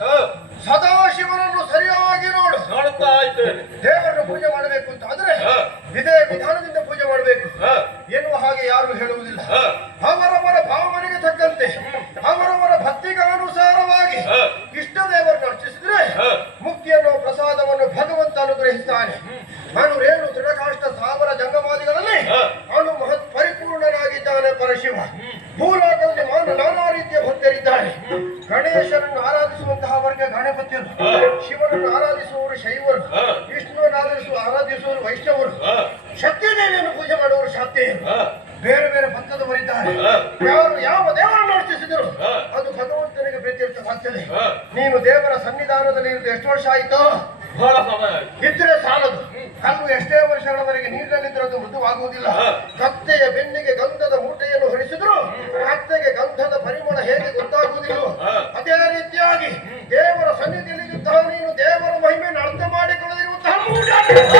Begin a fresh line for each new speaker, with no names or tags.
ಹ,
ಸದಾಶಿವನನ್ನು ಸರಿಯಾಗಿ ನೋಡು.
ನೋಡುತ್ತಾ ಇದ್ದೇನೆ
ದೇವರನ್ನು ಪೂಜೆ ಮಾಡಬೇಕು ಅಂತ ಆದ್ರೆ
ವಿಧೇಯ
ಇದೇ ವಿಧಾನದಿಂದ ಪೂಜೆ ಮಾಡಬೇಕು. ಎನ್ನುವ ಹಾಗೆ ಯಾರು ಹೇಳುವುದಿಲ್ಲ. ಅವರವರ ಭಾವನೆಗೆ ತಕ್ಕಂತೆ ಅವರವರ ಭಕ್ತಿಗೆ ಅನುಸಾರವಾಗಿ
ಹ.
ಇಷ್ಟ ದೇವರನ್ನು ಅರ್ಚಿಸಿದ್ರೆ. ಮುಕ್ತಿಯನ್ನು ಪ್ರಸಾದವನ್ನು ಭಗವಂತ ಅನುಗ್ರಹಿಸ್ತಾನೆ. ನಾನು ರೇಣು ದೃಢಕಾಷ್ಟ ಸ್ಥಾವರ ಜಂಗಮಾದಿಗಳಲ್ಲಿ
ಅನು
ಅವನು ಮಹತ್ ಪರಿಪೂರ್ಣನಾಗಿದ್ದಾನೆ ಪರಶಿವ. ಭೂಲೋಕದಲ್ಲಿ ಮಾನ ನಾನಾ ರೀತಿಯ ಭಕ್ತರಿದ್ದಾರೆ ಗಣೇಶನನ್ನು ಆರಾಧಿಸುವಂತಹ ವರ್ಗ ಗಣಪತಿಯರು ಶಿವನನ್ನು ಆರಾಧಿಸುವವರು ಶೈವರು ವಿಷ್ಣುವನ್ನು ಆರಾಧಿಸುವ ಆರಾಧಿಸುವವರು ವೈಷ್ಣವರು. ಶಕ್ತಿದೇವಿಯನ್ನು ಪೂಜೆ ಮಾಡುವವರು
ಶಕ್ತಿ
ಬೇರೆ ಬೇರೆ ಭಕ್ತದವರಿದ್ದಾರೆ
ಹ.
ಯಾರು ಯಾವ ದೇವರನ್ನು ಅರ್ಚಿಸಿದರು. ಅದು ಭಗವಂತನಿಗೆ ಪ್ರೀತಿಯುಕ್ತವಾಗ್ತದೆ
ಹ.
ನೀನು ದೇವರ ಸನ್ನಿಧಾನದಲ್ಲಿ ಇರುವುದು ಎಷ್ಟು ವರ್ಷ ಆಯಿತು. ಇದ್ರೆ ಸಾಲದು. ಕಲ್ಲು ಎಷ್ಟೇ ವರ್ಷಗಳವರೆಗೆ ನೀರಿನಲ್ಲಿದ್ದರೆ ಅದು ಮೃದುವಾಗುವುದಿಲ್ಲ. ಕತ್ತೆಯ ಬೆನ್ನಿಗೆ